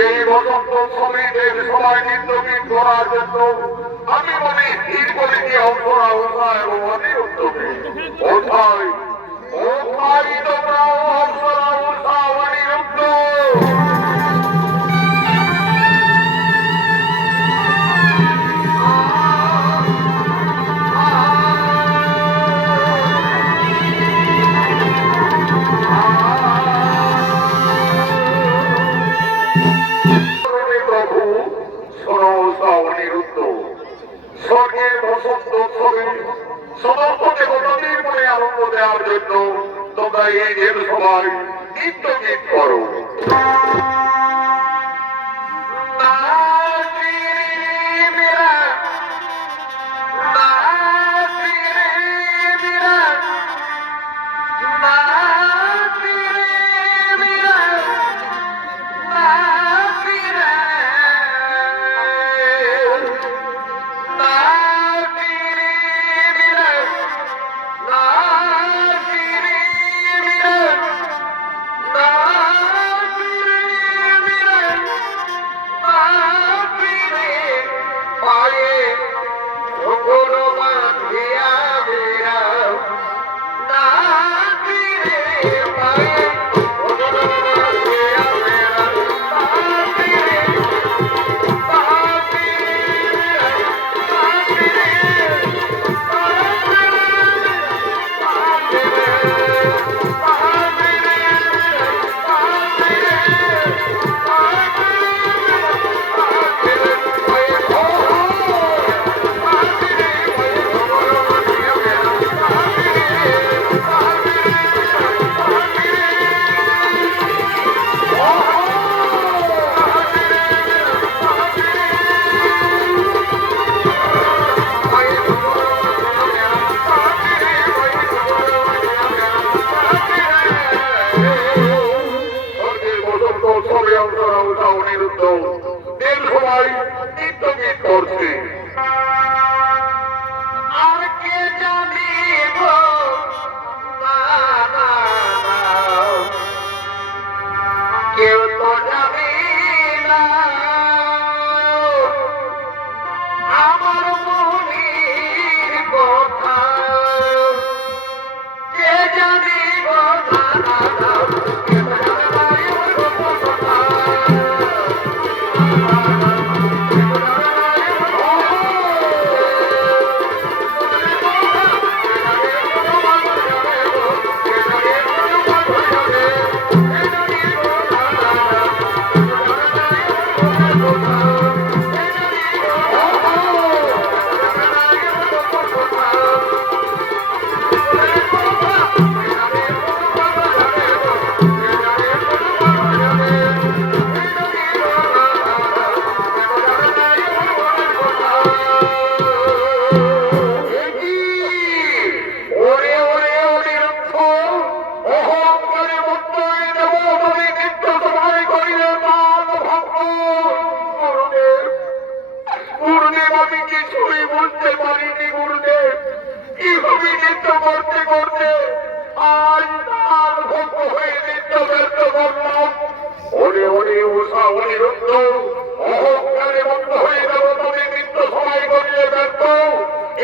এই বসন্ত শ্রমিকের সবাই নিত্যগীত করার জন্য আমি মনে স্থির করে দিয়ে অন্তরা উষা এবং অনিরুদ্ধকে কোথায় কোথায় তোমরা অন্তরা উষা অনিরুদ্ধ স্বর্গের বসন্ত উৎসবে সমস্ত দেবতাদের মনে আনন্দ দেওয়ার জন্য তোমরা এই দেব সবাই নৃত্য গীত করো।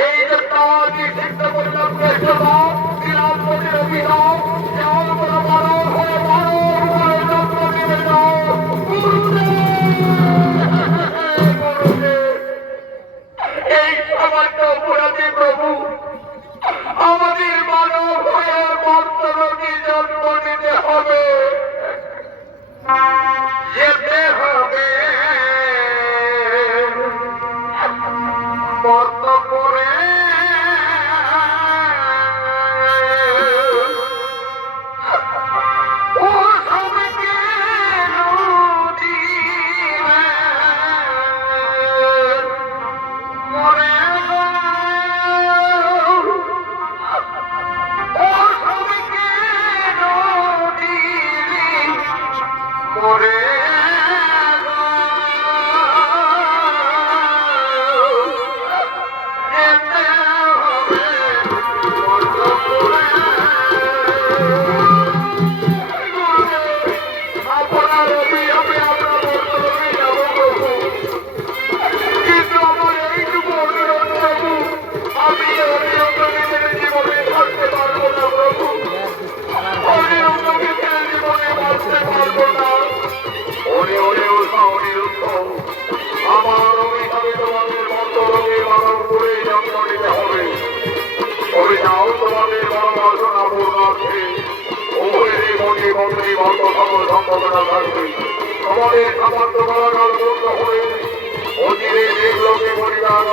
এই যে এই সামান্য অপরাধী প্রভু আমাদের মানব হয়ে মর্তলোকে জন্ম নিতে হবে, যেতে হবে মর্ত করে ও সবকে নদী মরে আমার অভিশাপে তোমাদের মর্তলোকে মানব করে জন্ম নিতে হবে। অভিশাপ তোমাদের মনোবাসনা পূর্ণার্থে উভয়েরই মনে মন্ত্রী মত সকল সম্ভাবনা থাকবে। তোমাদের সামান্য কারাগার পূর্ণ হয়ে অচিরে দেবলোকে পরিবার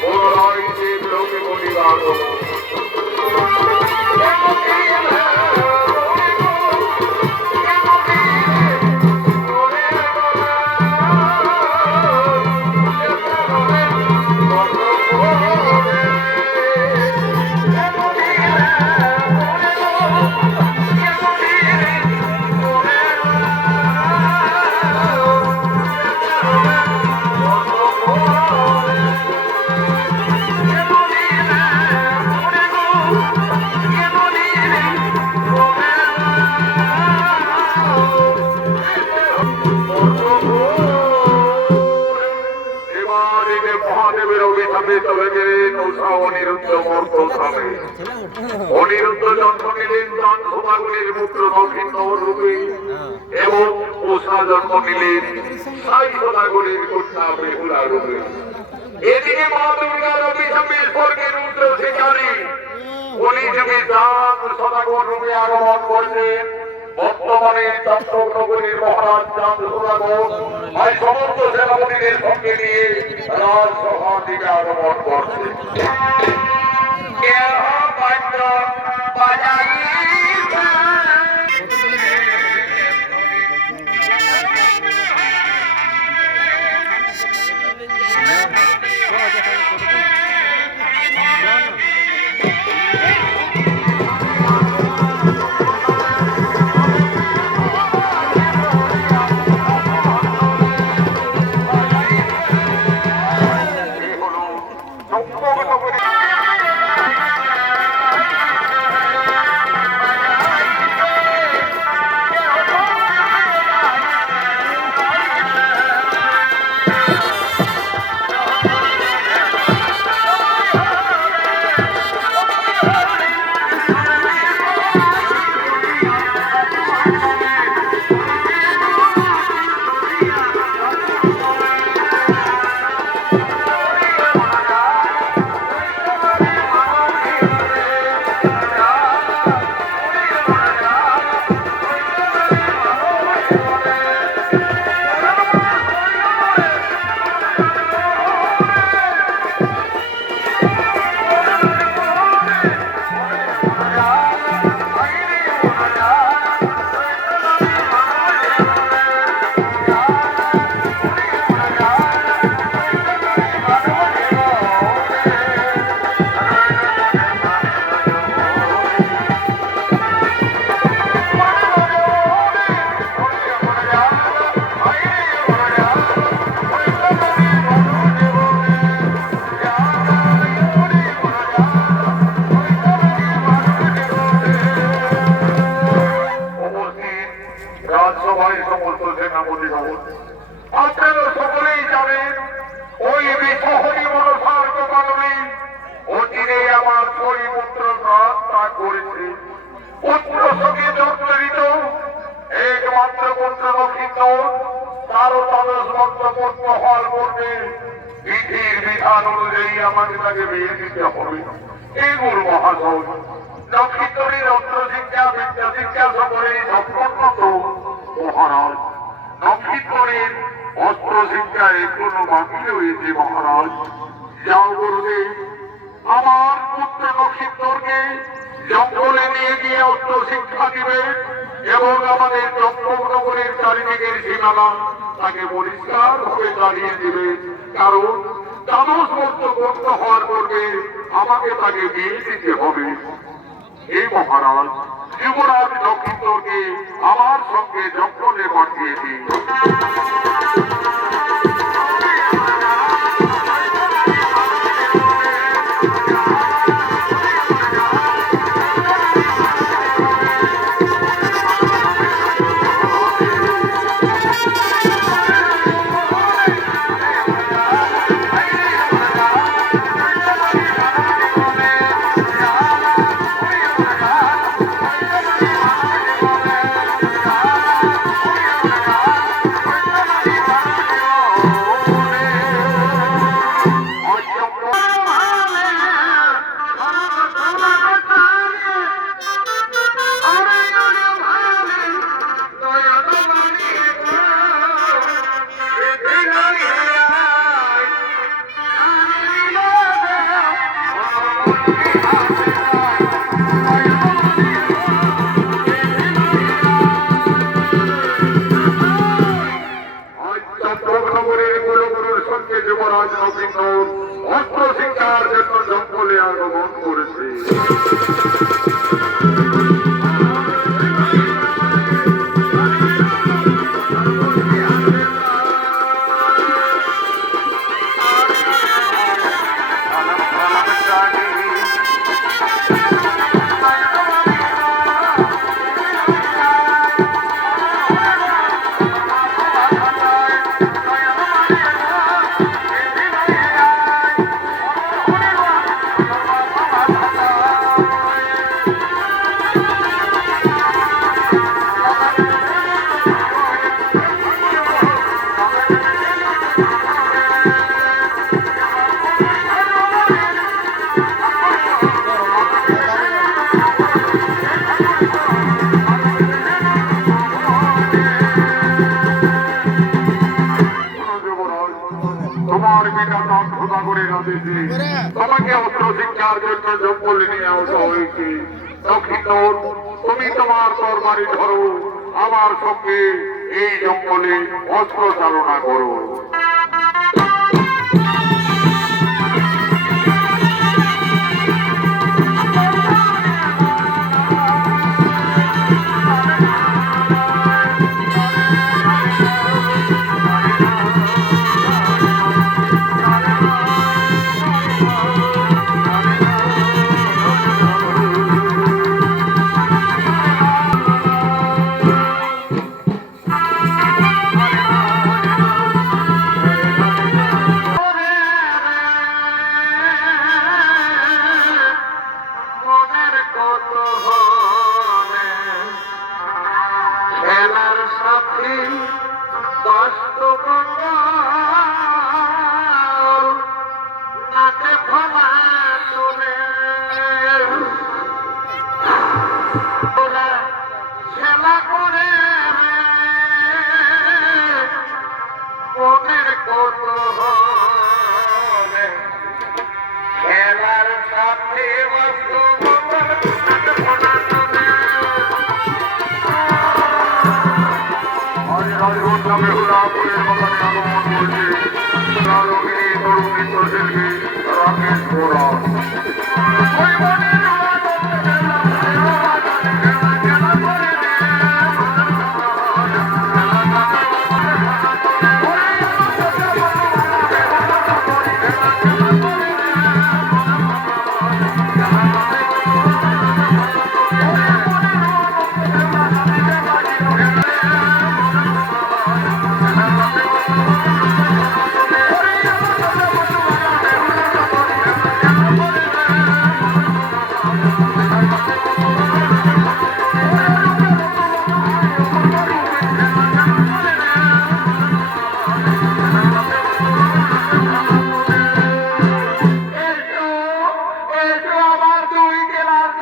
পুনরায় দেবলোকে পরিবার অনিরুদ্ধ জন্ম নিলেন দান সৌভাগ্যের পুত্র দক্ষিণ রূপে এবং উষা জন্ম নিলেন সাই সদাগরের কন্যা বেহুলা রূপে। এদিকে মা দুর্গার অভিশাপে স্বর্গের রুদ্র শিকারী উনি যুগে দান সদাগর রূপে আগমন করলেন। বর্তমানে চন্দ্রনগরীর মহারাজ চাঁদ সদাগর ভাই সমস্ত সেনাপতিদের সঙ্গে নিয়ে রাজসভার দিকে আগমন করছে। সম্পন্ন হওয়ার পূর্বে বিধির বিধান অনুযায়ী আমাকে তাকে বিয়ে দিতে হবে। এইগুলো মহাশয় নক্ষত্রের অস্ত্র শিক্ষা বিদ্যা শিক্ষা সকলে সম্পন্ন তো মহারাজ। নক্ষত্রের অস্ত্র শিক্ষা এখনো বাকি রয়েছে মহারাজ। যাও গুরুদেব, আমার পুত্র নক্ষত্রকে জঙ্গলে নিয়ে গিয়ে অস্ত্র শিক্ষা দিবে এবং আমাদের চন্দ্রনগরের চারিদিকের সীমানা তাকে পরিষ্কার ভাবে চালিয়ে দিবে। কারণ তামস বর্ত বন্ধ হওয়ার পূর্বে আমাকে তাকে বিয়ে দিতে হবে। এই মহারাজ, যুবরাজ নক্ষত্রকে আমার সঙ্গে জঙ্গলে পাঠিয়ে দিন। যুবরাজ নক্ষত্র অস্ত্র শিক্ষার জন্য জঙ্গলে আগমন করেছে। তোমাকে অস্ত্র শিক্ষার জন্য জঙ্গলে নিয়ে আসা হয়েছে। নক্ষত্র, তুমি তোমার তরবারি ধরো, আমার সঙ্গে এই জঙ্গলে অস্ত্র চালনা করো।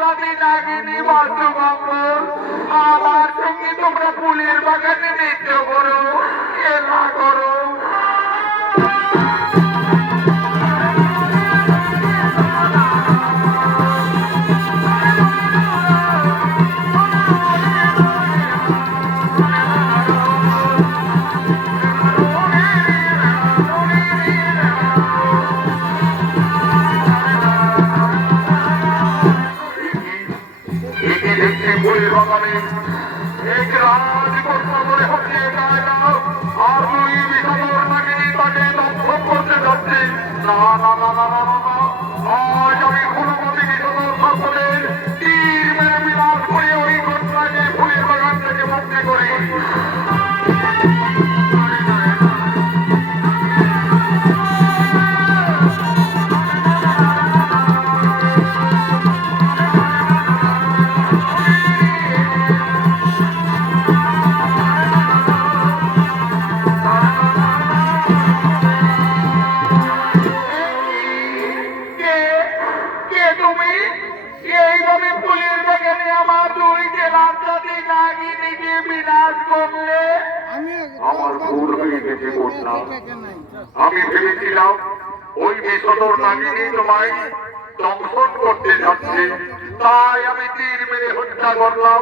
দাদি নাগিনী বাসুগঙ্গর আমার সঙ্গে তোমরা ফুলের বাগানে নৃত্য করো, খেলা করো। ফুলের বাগানে এক রাজকন্যা মনে হচ্ছে আর দুই বিষাদর নাগিনী তাকে দর্শন করতে যাচ্ছে। না না না না না না, আজ আমি ফুলমতি বিষাদর শাসনের তীর মেরে বিলাস করে ওই ঘটনাকে ফুলের বাগান থেকে মুক্ত করি। আমার ভুল হয়ে গেছে কন্যা, আমি ভেবেছিলাম ওই বিষধর নাগিনী তোমায় দংশন করতে যাচ্ছে, তাই আমি তীর মেরে হত্যা করলাম।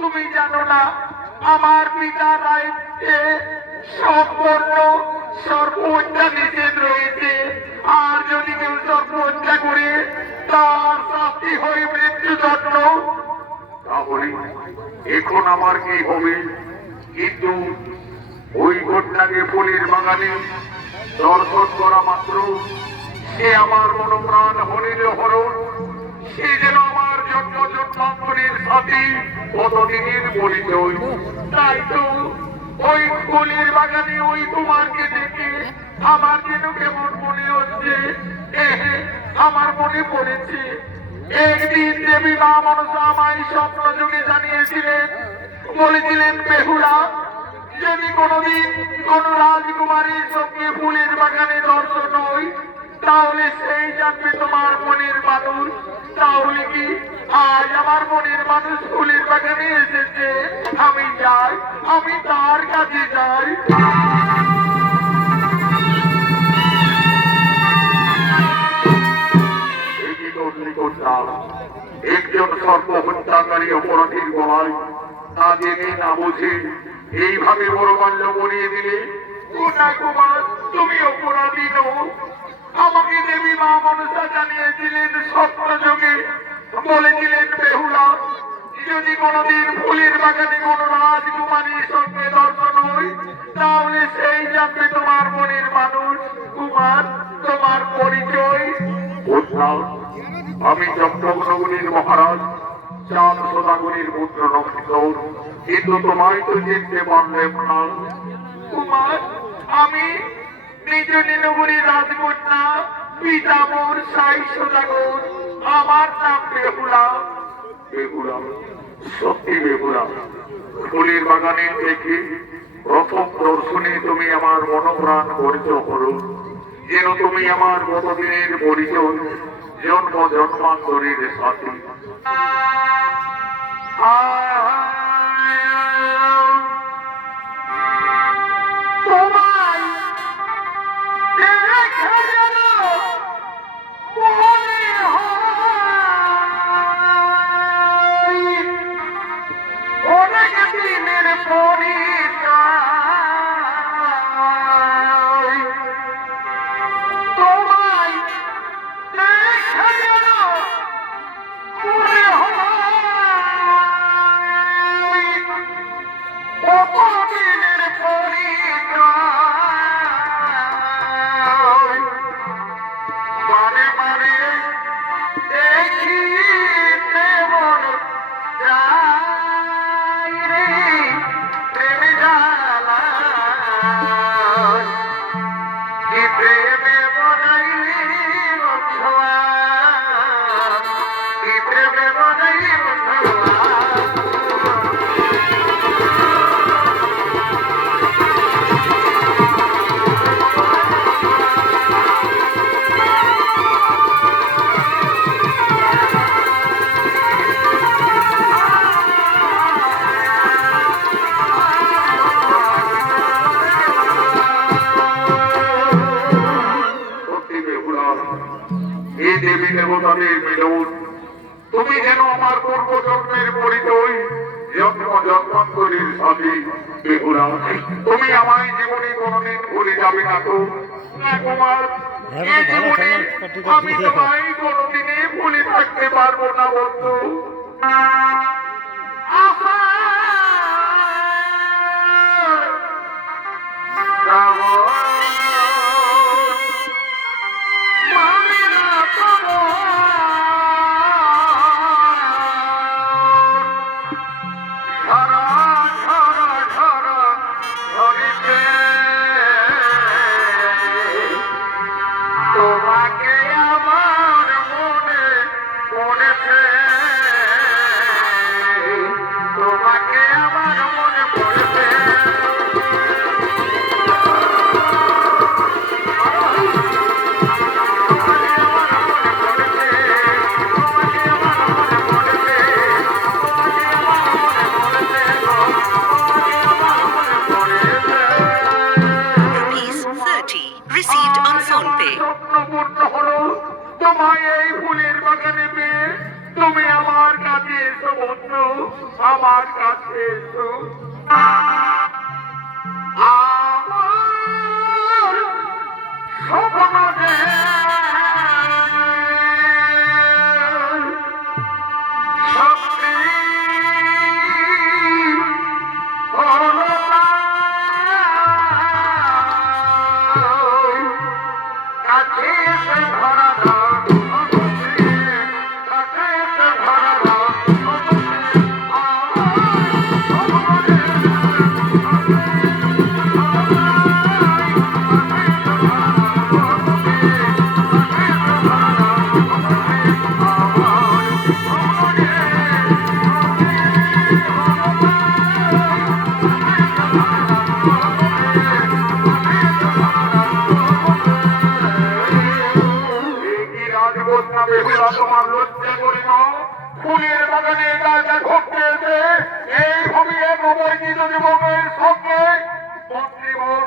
তুমি জানো না আমার পিতা রাইতে সম্পূর্ণ সর্বহত্যা নিষেধ রয়েছে, আর যদি কেউ সর্বহত্যা করে তার শাস্তি হয় মৃত্যুদণ্ড। তাহলে এখন আমার কি হবে? কিন্তু ওই ঘটনাকে ফুলের বাগানে দর্শন করা মাত্র সে আমার মনোপ্রাণ হরিল হরণ, সে যেন আমার জন্ম জন্মান্তরের সাথে কতদিনের পরিচয়। তাই তো ওই ফুলের বাগানে ওই কুমারকে দেখে আমার যেন কেমন মনে হচ্ছে, আমার মনে পড়েছে একদিন দেবী মা মনসা আমায় স্বপ্ন যুগে জানিয়েছিলেন, বলেছিলেন বেহুলা যদি কোনদিন কোন রাজকুমারীর সঙ্গে ফুলের বাগানে দর্শন হয় তাহলে সেই জানবে তোমার মনের মানুষ। তাহলে কি আজ আমার মনের মানুষ ফুলের বাগানে এসেছে, আমি যাই, আমি তার কাছে যাই। একজন সর্বহত্যাকারী অপরাধীর গলায় তা জেনে না বুঝে এইভাবে বড়বাল্য বলিয়ে দিলে। কুমার তুমি অপরাধী নও, আমাকে দেবী মা মনসা জানিয়েছিলেন স্বপ্ন যোগে, বলেছিলেন বেহুলা যদি কোনদিন ফুলের বাগানে কোন রাজকুমারীর সঙ্গে দর্শন হয় তাহলে সেই জানবে তোমার মনের মানুষ। কুমার তোমার পরিচয়? আমি চন্দ্রগ্নগুলির মহারাজ চাঁদ সদাগুলির পুত্র নক্ষত্র, কিন্তু তোমায় তো চিনতে পারলেন না। কুমার আমি নিজ নীলগিরি রাজকন্যা পিতামর সাই সদাগর, আমার নাম বেহুলা। বেহুলা? সত্যি বেহুলা? ফুলের বাগানে থেকে প্রথম দর্শনে তুমি আমার মনোপ্রাণ পরিচয় করো, যেন তুমি আমার কতদিনের পরিচয়, জন্ম জন্মান্তরের সাথী। মিলন। তুমি যেন আমার পূর্ব জন্মের পরিচয়, জন্মান্তরের সাথে বেহুলা। তুমি আমায় জীবনে কোনোদিন ভুলে যাবে না তো? না কুমার, এই জীবনে আমি তোমায় কোনোদিনই ভুলে থাকতে পারবো না বন্ধু। Received on PhonePe. স্বপ্নপূর্ণ হলো তোমায় এই ফুলের বাগানে পেয়ে। তুমি আমার কাছে এসো বন্ধু, আমার কাছে এসো। আমার স্বপ্ন যে সত্যি হলো না। কাছে এসে ধরা দাও, কাছে এসে ধরা দাও। বেহুলা, তোমার লজ্জা করি না? ফুলের বাগানে একা একা ঘুরতে এসে এইভাবে এক অপরিচিত যুবকের সঙ্গে মন্ত্রীবর,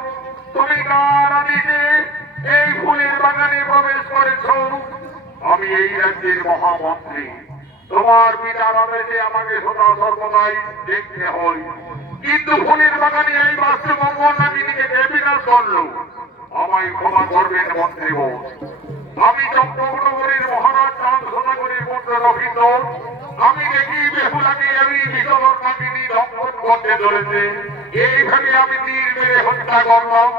তুমি কার আদেশে এই ফুলের বাগানে প্রবেশ করেছ? আমি এই রাজ্যের মহামন্ত্রী। তোমার পিতার আদেশে আমাকে সদা সর্বদাই দেখতে হয়, কিন্তু ফুলের বাগানে এই বাস্তুমঙ্গল নাকি নিজেকে বিনাশ করলো। আমায় ক্ষমা করবেন মন্ত্রীবর। আমি চন্দ্রনগরের মহারাজ চাঁদ সদাগরের পুত্র রবীন্দ্র। আমি দেখি বেহুলাকে আমি বিকলর নামিনী দংশন করতে চলেছে, এইভাবে আমি তীর মেরে হত্যা করলাম।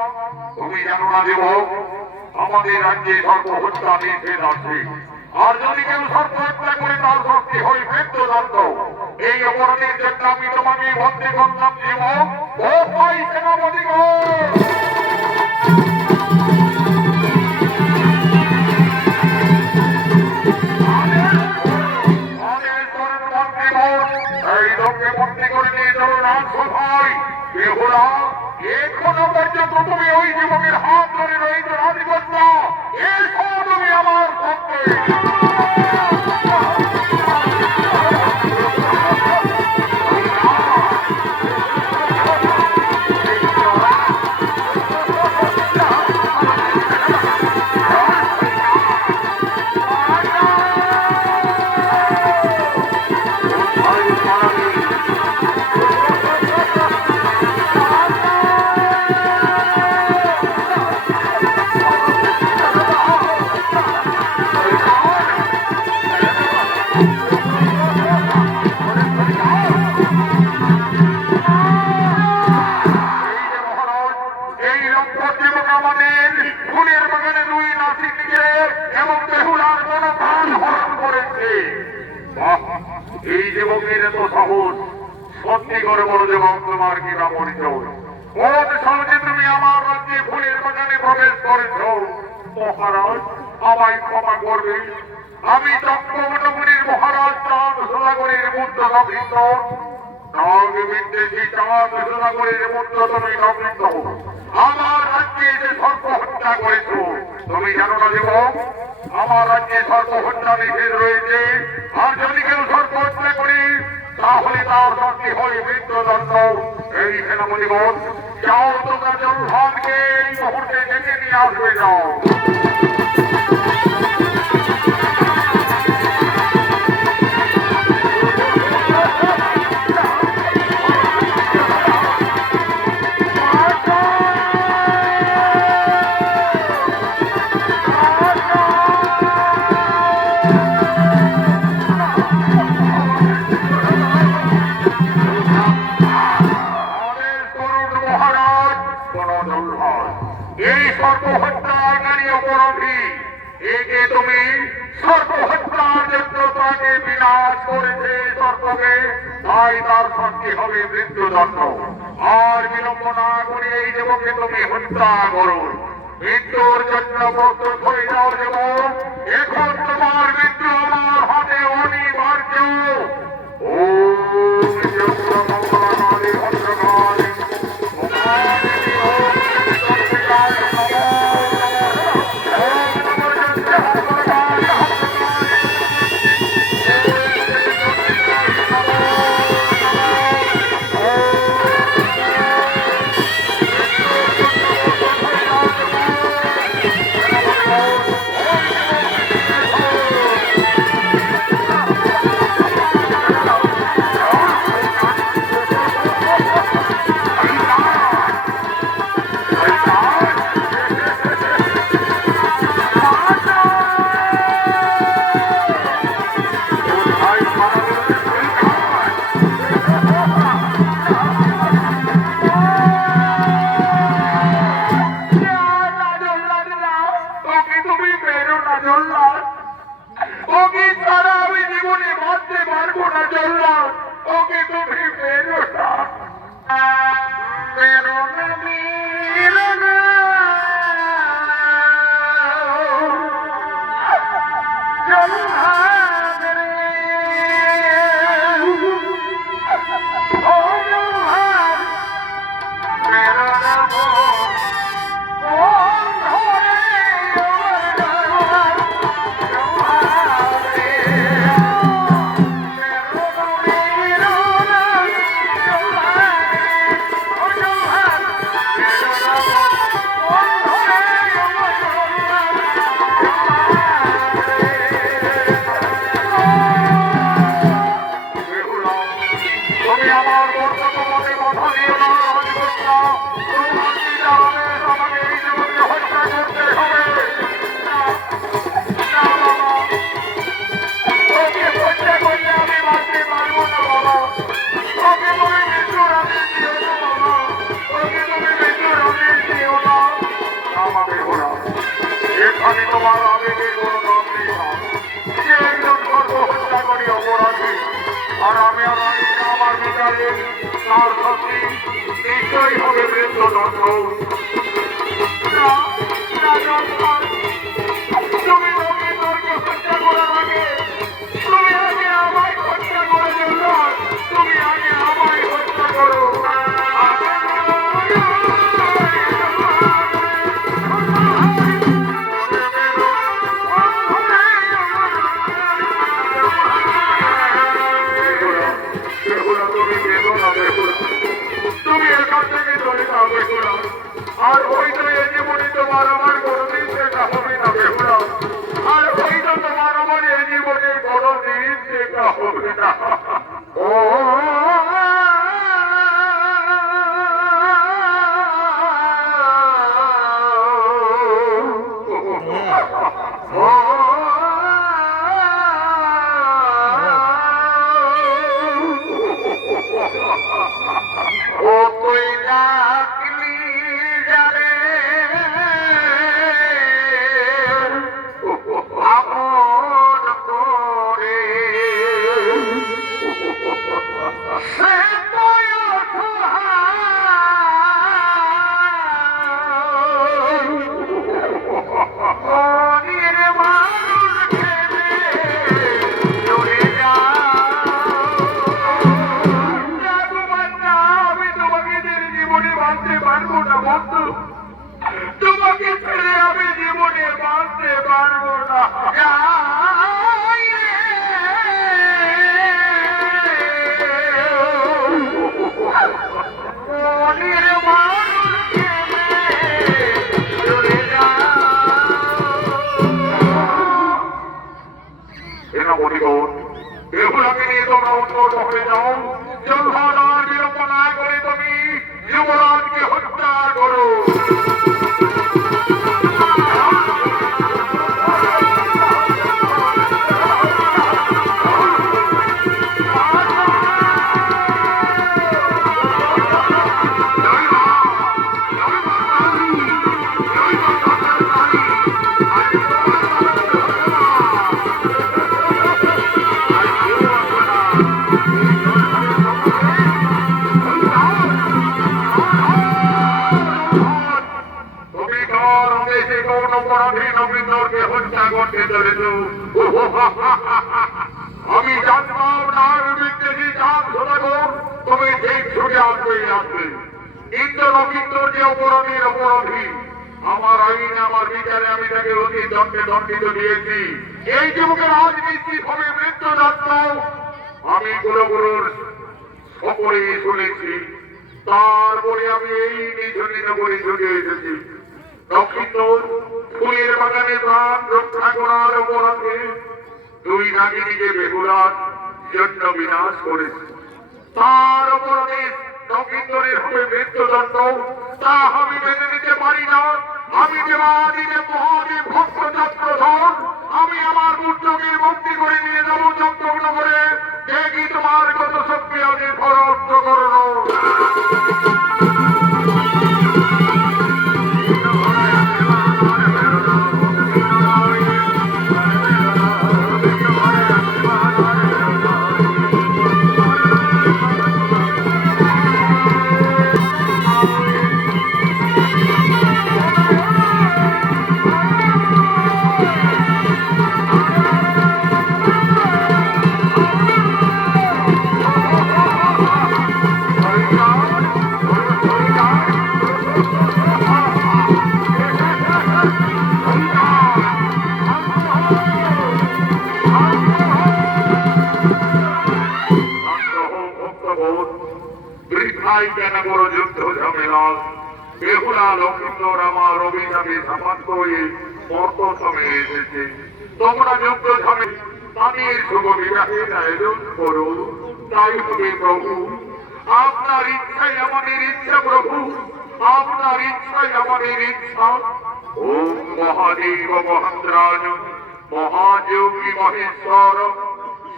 তুমি জানো না দেব, আমাদের রাজ্যে সর্বহত্যা নিষেধ আছে, আর যদি কেউ সর্বহত্যা করে তার শাস্তি হয় মৃত্যুদণ্ড। এই অপরাধের জন্য আমি তোমাকে বন্দী করলাম দেব। ও ভাই সেনাপতিগণ, এখনো পর্যন্ত তুমি ওই যুবকের হাত ধরে রয়েছ রাজকন্য। এসো তুমি আমার পক্ষে। এই যুবকের এত সাহস, সত্যি করে বলো যুবক, তোমার কি না পরিচয়? কোন সাহসে তুমি আমার রাজ্যে ফুলের বাগানে প্রবেশ করেছ? মহারাজ, আমায় ক্ষমা করবে। আমি চন্দ্রনগরীর মহারাজ চাঁদ সদাগরের পুত্র নবীন্দ্র। নাগ বিদ্বেষী চাঁদ সদাগরের পুত্র তুমি নবীন্দ্র আমার রাজ্যে এসে সর্প হত্যা করেছ। তুমি জানো না যুবক, আমার রাজ্যে সর্প হত্যা নিষেধ রয়েছে, আর যদি কেউ সর্প হত্যা করি তাহলে তার শাস্তি হয় মৃত্যুদণ্ড। এই সেনাপতিগণ, যাও তোমরা জলভানকে এই মুহূর্তে ডেকে নিয়ে আসবে। যাও। তুমি সর্প হত্যার জন্য তাকে বিনাশ করেছে সর্পকে, তাই তার শাস্তি হবে মৃত্যুদণ্ড। আর বিলম্ব না করে এই যুবককে তুমি হত্যা করো। মৃত্যুর জন্য প্রস্তুত হয়ে যাও যুবক, এখন তোমার মৃত্যু আমার হাতে অনিবার্য। ও ভদ্রকালী ভদ্রকালী এখানে তোমার আবেগের কোনো নাম নেই না। যে একজন সর্বহত্যাকারী অপরাধী, আর আমি আমার বিচারে তার শাস্তি নিশ্চয়ই হবে মৃত্যুদণ্ড। তুমি রবীন্দ্রকে হত্যা করার আগে তুমি আগে আমায় হত্যা করে জন্য তুমি আগে আমায় হত্যা করো। তুমি এখান থেকে চলে যাও বেহুলা, আর হয়তো এই জীবনে তোমার আমার কোনোদিন দেখা হবে না বেহুলা, আর হয়তো তোমার আমার এই জীবনে কোনোদিন দেখা হবে না। ও তুই ডাকলি যারে আপন করে, সে তোমাকে ছেড়ে আমি জীবনে বাঁচতে পারবো না। এগুলোকে নিয়ে তোমরা উত্তর হয়ে যাও। জলহার আর বিলম্ব না করে তুমি যুবরাজকে হত্যা করো। বুঝতে পেরেছ? আমি জানতাম না বিদ্বেষী চাঁদ সদাগর তুমি ঠিক ছুটে আসবে। কিন্তু নকিন্দর যে অপরাধীর অপরাধী, আমার আইন আমার বিচারে আমি তাকে অতি দণ্ডে দণ্ডিত দিয়েছি। এই যুবকের আজ নিশ্চিত হবে মৃত্যুদণ্ড আমি কুলগুরুর সকলেই শুনেছি। তারপরে আমি এই নিঝুনি নগরী ছুটে এসেছি। নকিন্দর ফুলের বাগানে প্রাণ রক্ষা করার অপরাধে দুই নাগিনীকে বেহুলার জন্য বিনাশ করেছে। তার অপরাধে নকিন্দরের হবে মৃত্যুদণ্ড, তা আমি মেনে নিতে পারি না। আমি দেবাদিদেব মহাদেব ভক্ত চক্রধর, আমি আমার পুত্রকে মুক্তি করে নিয়ে যাবো চক্রনগরে। দেখি তোমার কত শক্তি আছে খরচ করণ। বৃথাই কেন বড় যুদ্ধ ঝামেলা? বেহুলা লক্ষিন্দর আমার অভিশাপে সামান্ত হয়ে মর্তসমে এসেছে। তোমরা যুদ্ধ ঝামেলা তাদের শুভ বিবাহের আয়োজন করো। তাই হবে প্রভু, আপনার ইচ্ছাই আমাদের ইচ্ছা প্রভু, আপনার ইচ্ছাই আমাদের ইচ্ছা। ওম মহাদেব মহেন্দ্রাজ মহাযোগী মহেশ্বর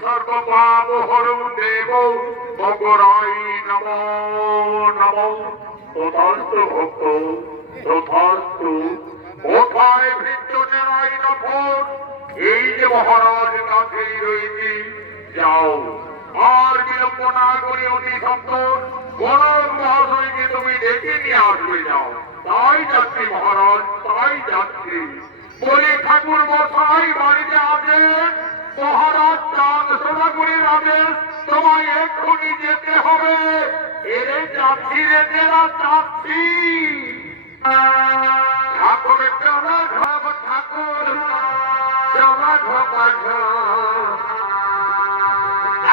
সর্বপাপ হরু দেব মগরাই নমো নমো। তথাস্তু ভক্ত তথাস্তু। কোথায় ভৃত্য জেনাই নফর? এই যে মহারাজ কাছেই রয়েছি, যাও আর বিলম্ব না করে অতি সত্তর গণক মহাশয়কে তুমি ডেকে নিয়ে আসবে। যাও। তাই যাচ্ছি মহারাজ, তাই যাচ্ছি। বলি ঠাকুর মশাই বাড়িতে আছেন? মহারাজ চাঁদ সদাগরের আদেশ, তোমায় এক্ষুনি যেতে হবে। এরে যাচ্ছি রে জেলা যাচ্ছি। ঠাকুরের চলা ঢপ ঠাকুর চলা ঢপা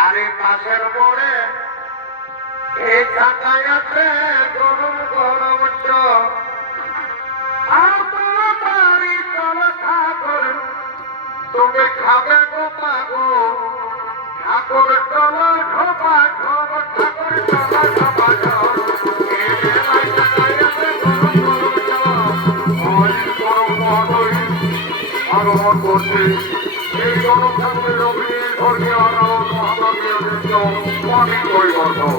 আরে পাশের মোড়ে এই ছাতায় আছে গরম গরম চপ। আপনার বাড়ি চলো ঠাকুর তুমি খাবে গো পাগো। ঠাকুর চলো ঢোপা ঢোপ ঠাকুর চলো ঢোপা ঢোপ। আগমন করছে এই গরম ঠাকুরের অভিনয় ধর্মীয় আনন্দ মহানবীয় নৃত্য অনেক পরিবর্তন।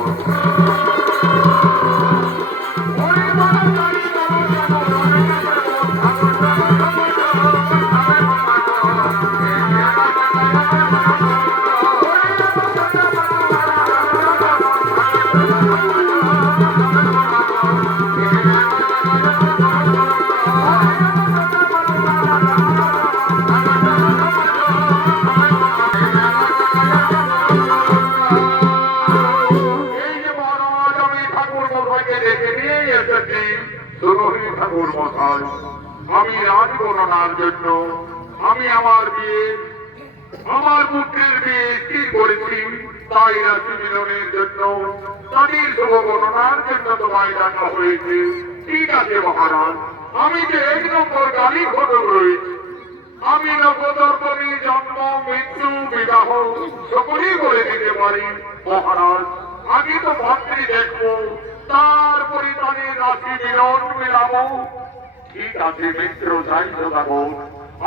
আমি রাজগণনার জন্য আমি আমার বিয়ে আমার পুত্রের বিয়ে স্থির করেছি। তাই রাশি মিলনের জন্য তাদের শুভ গণনার জন্য তোমায় ডাকা হয়েছে। ঠিক আছে মহারাজ, আমি যে এক নম্বর গালি ঘটক রয়েছি। আমি নবদর্পণী জন্ম মৃত্যু বিবাহ সকলেই বলে দিতে পারি মহারাজ। আগে তো ভাতৃ দেখবো, তারপরে তাদের রাশি মিলন মিলাবো। ঠিক আছে মিত্র যাই শোনাবো,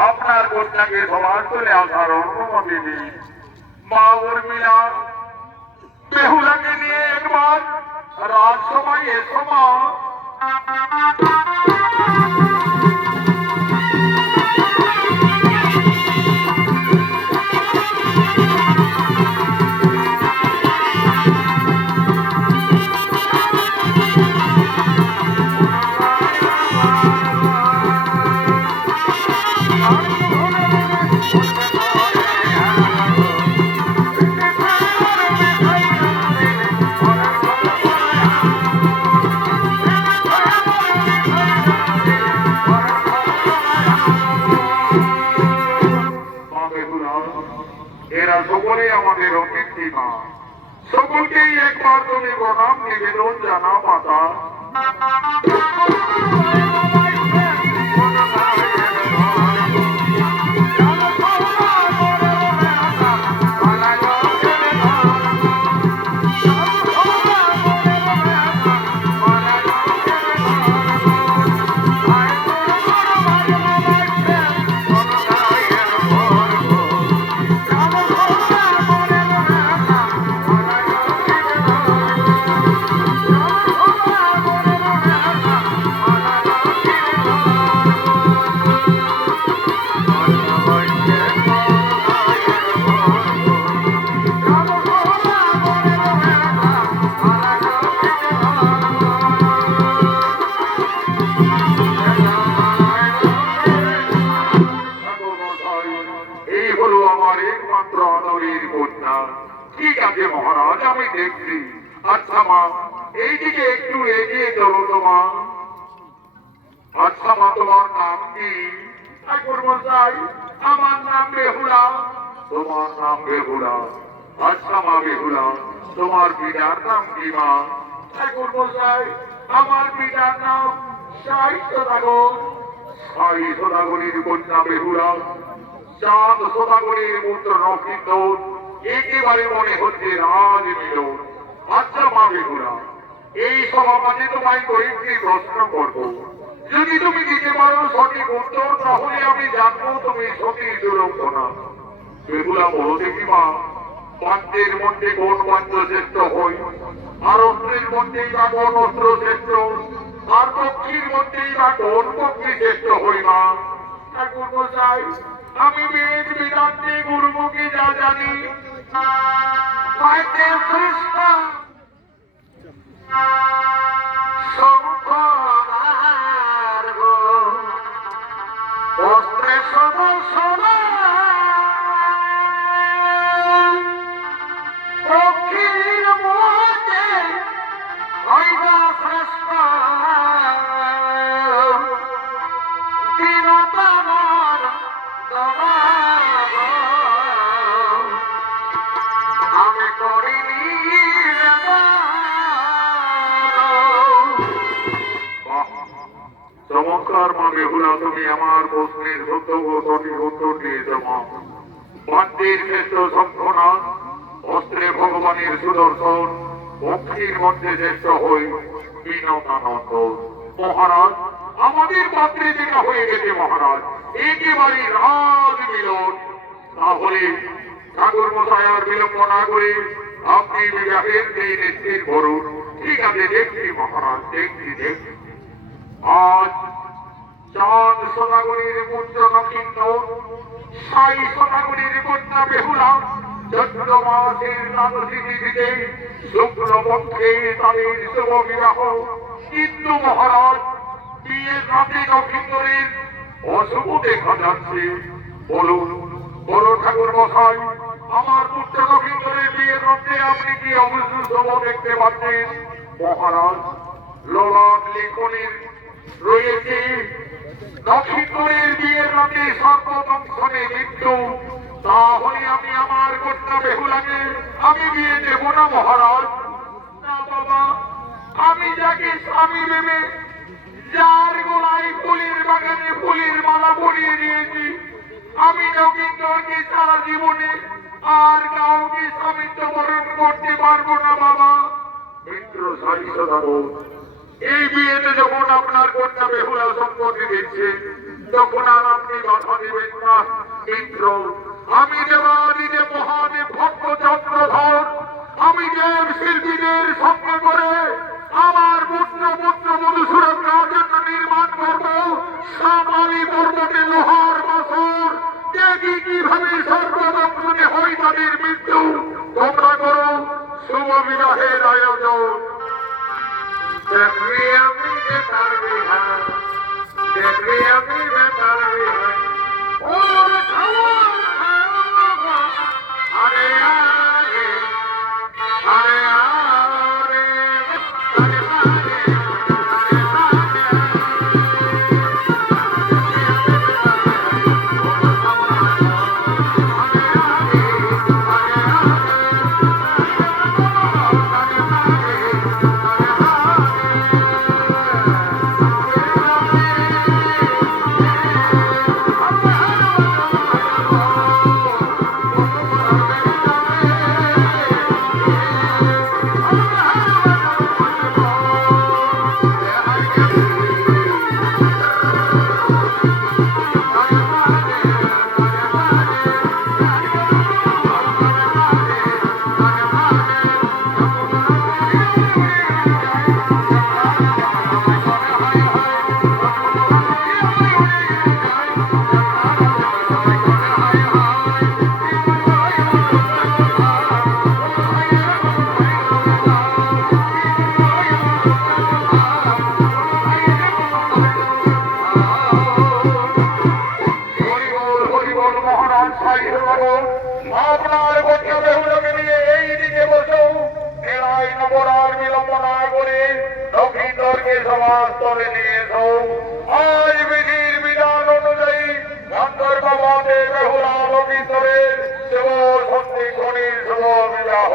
আপনার কন্যাকে সবার চলে আসার অনুমতি দিন। মা উর্মিলা বেহুলাকে নিয়ে একবার রাজসভায় এসো মা। অতিথি মা, সকলকেই একবার তুমি প্রণাম নিবেদন জানাও মাতা। এই হলো আমার একমাত্র আদরের কন্যা। ঠিক আছে মহারাজ, আমি দেখছি। আচ্ছা মা, এইদিকে একটু এগিয়ে চলো তো মা। আচ্ছা মা, তোমার নাম কি? ঠাকুর মশাই, আমার নাম বেহুলা। তোমার নাম বেহুলা? আচ্ছা মা বেহুলা, তোমার পিতার নাম কি মা? ঠাকুর মশাই, আমার পিতার নাম সাই সদাগর। সাই সদাগরের কন্যা বেহুলা, চাঁদ সদাগরের পুত্র নক্ষিত, একেবারে মনে হচ্ছে রাজ মিলন। আচ্ছা মা বেহুলা, এই সভামাঝে তোমায় কয়েকটি প্রশ্ন করব। যদি তুমি দিতে পারো সঠিক উত্তর, তাহলে আমি জানবো তুমি সতী দুরঙ্গনা। বেহুলা বলো দেখি মা, পাঞ্চের মধ্যে কোন পাঞ্চ শ্রেষ্ঠ হই? আর অস্ত্রের মধ্যেই বা কোন অস্ত্র শ্রেষ্ঠ? আর পক্ষীর মধ্যেই বা কোন পক্ষী শ্রেষ্ঠ হই মা? ঠাকুর মশাই, আমি বেদ বেদান্তে গুরুমুখী যা জানি, পাইতে শ্রেষ্ঠ শঙ্কর গো, অস্ত্রে সদর্শন পক্ষীর মধ্যে হইবা শ্রেষ্ঠ দিনতমার আমি করিনি। চমৎকার মা বেহুলা, তুমি আমার প্রশ্নের সত্য ও সঠিক উত্তর দিয়েছ মা। বাদ্যের শ্রেষ্ঠ শঙ্খনাথ, অস্ত্রে ভগবানের সুদর্শন, পক্ষীর মধ্যে শ্রেষ্ঠ হই বিনতানন্দ। মহারাজ, আমাদের পাত্রে যেটা হয়ে গেছে মহারাজ, একেবারে রাজ মিলন। তাহলে ঠাকুর মশাই আর বিলম্ব না করে আপনি বিবাহের দিন স্থির করুন। ঠিক আছে, দেখছি মহারাজ, দেখছি। আজ চাঁদ সদাগরের পুত্র নক্ষিত, সাই সদাগরের কন্যা বেহুলা চৈত্র মাসের দ্বাদশী তিথিতে শুক্লপক্ষে তাদের শুভ বিবাহ। কিন্তু মহারাজ, বিয়ের রাতে নক্ষত্রের অশুভ দেখা যাচ্ছে। বলুন ঠাকুর মশাই, আমার পুত্র নক্ষত্রের বিয়ের রাতে আপনি কি অবশ্যই শুভ দেখতে পাচ্ছেন? মহারাজ, ললাট লিখনের রয়েছে নক্ষত্রের বিয়ের রাতে সর্বদংশনে মৃত্যু। তাহলে আমি আমার কন্যা বেহুলাকে আমি বিয়ে দেব না মহারাজ। না বাবা, আমি যাকে স্বামী ভেবে যার গলায় ফুলের বাগানে ফুলের মালা পরিয়ে দিয়েছি, আমি নক্ষত্রকে সারা জীবনে আর কাউকে স্বামীত্ব বরণ করতে পারবো না বাবা। মিত্র সাই সদাগর, এই বিয়েতে যখন আপনার কন্যা বেহুলা সম্পত্তি দিচ্ছে, তখন আর আপনি বাধা দেবেন না মিত্র। আমি দেবাদিদেব মহাদেব ভক্ত চন্দ্রধর, আমি দেব শিল্পীদের সঙ্গে করে আমার পুত্র মধুসূদনের জন্য নির্মাণ করব সামালি পর্বতে লোহার বাসর। দেখি কিভাবে সর্বদংশনে হয় তাদের মৃত্যু। তোমরা করো শুভ বিবাহের আয়োজন। দেখবি আমি বেতার বিহার, দেখবি আমি বেতার বিহার। ওর খাওয়া আরে আরে আরে আরে আপনার বন্ধু বেহুলাকে নিয়ে এই দিকে বসো, এরাই নবরার বিলম্বনা করে দক্ষিণ দর্গে সমাজ তলে নিয়ে এসো। আজ বিধির বিধান অনুযায়ী গন্ধর্বতে বেহুলা রবীন্দ্রের শিব সন্ধি খনির শুভ বিবাহ।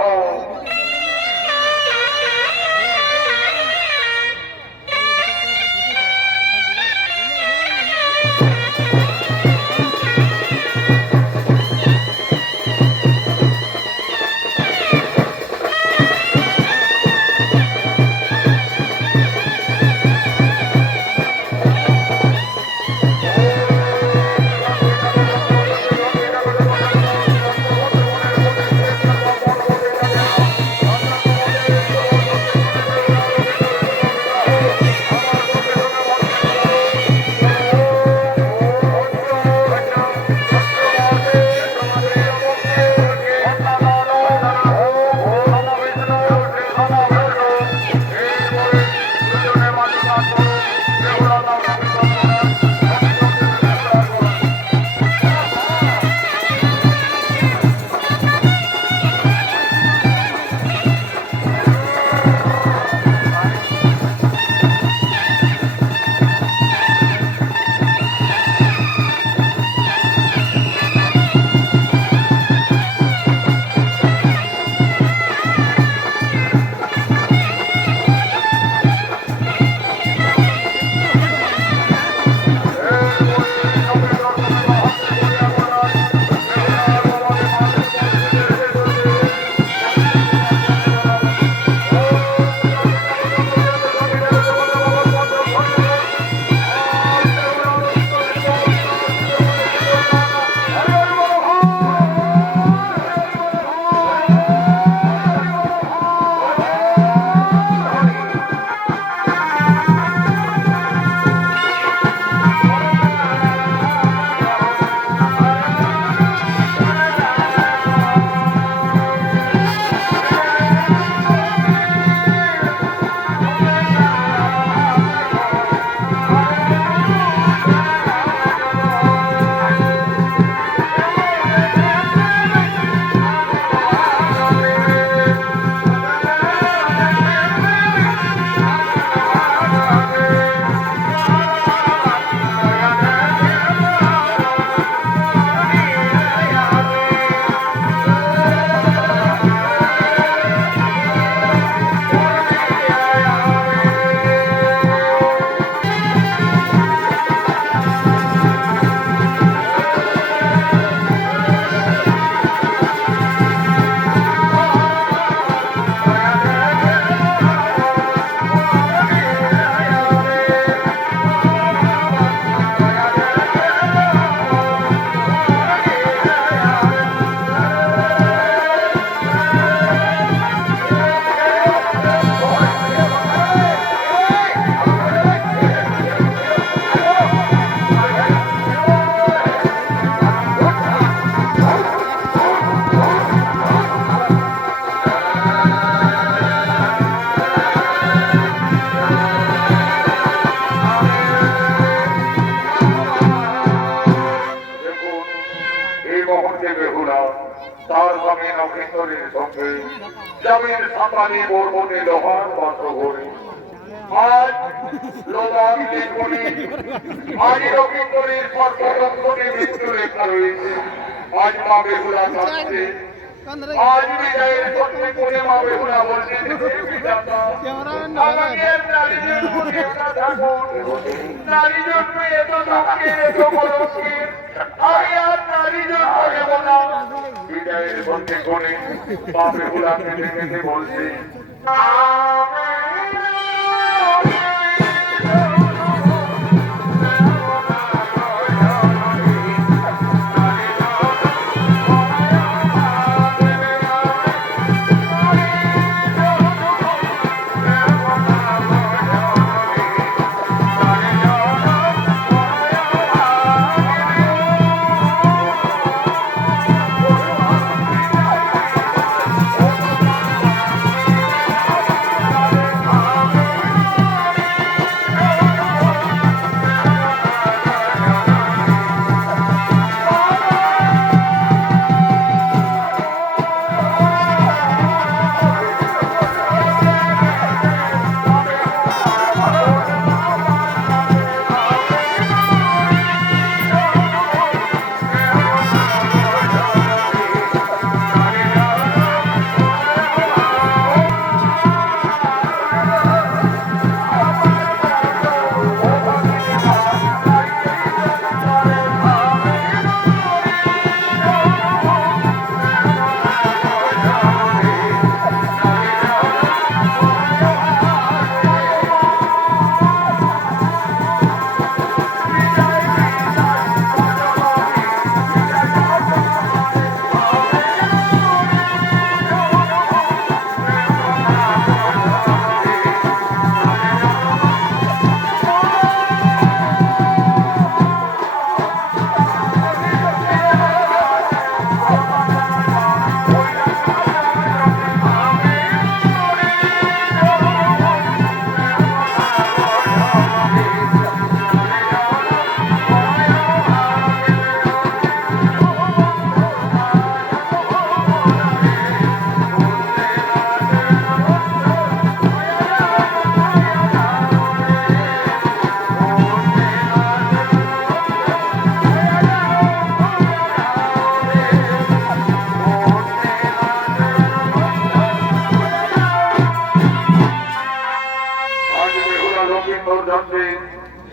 তার স্বামী নক্ষত্রের সঙ্গে জমির সাঁতারি বর্মনে লোহার বাস ঘরে আজ লোহার লিখনি আজ নক্ষত্রের সর্বদক্ষণে মৃত্যু লেখা রয়েছে। আজ মা বেহুলা থাকছে, আজ বিজয়ের সত্যি করে মা বেহুলা বলছে আমাকে নারী জন্ম দেবতা ঠাকুর, নারী জন্মে এত দুঃখের এত কলঙ্কের, আমি আর নারী জন্ম দেব না। বিজয়ের সত্যি করে মা বেহুলা কেঁদে কেঁদে বলছে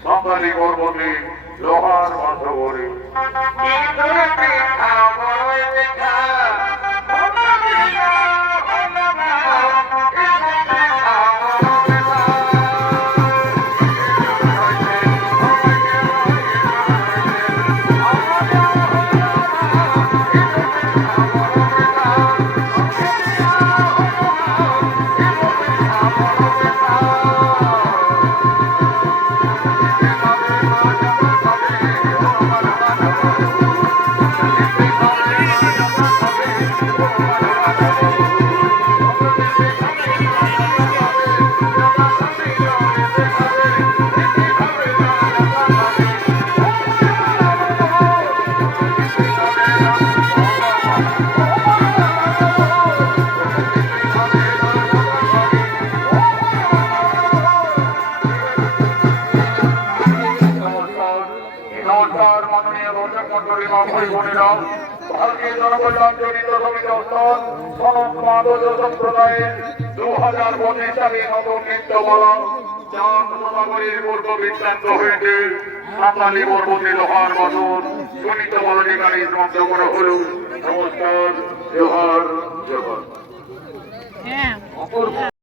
বাঙালি গর্বতে লোহার বাঁধবরে নমস্কার মাননীয় দর্শক মন্ডলী মহাশয় বোনেরা, ভারতীয় জনকল্যাণ জড়িত সমিতি অস্থান সনদ মাদক সম্প্রদায়ের 2025 সালে নতুন নৃত্যমালা চাঁদ সোনাগরের পূর্ব বৃত্তান্ত হয়েছে সাঁতালি পর্বতে লোহার বাঁধন সুনীত মালনিকারী সমাপ্ত করা হল। নমস্কার, জোহার জোহার।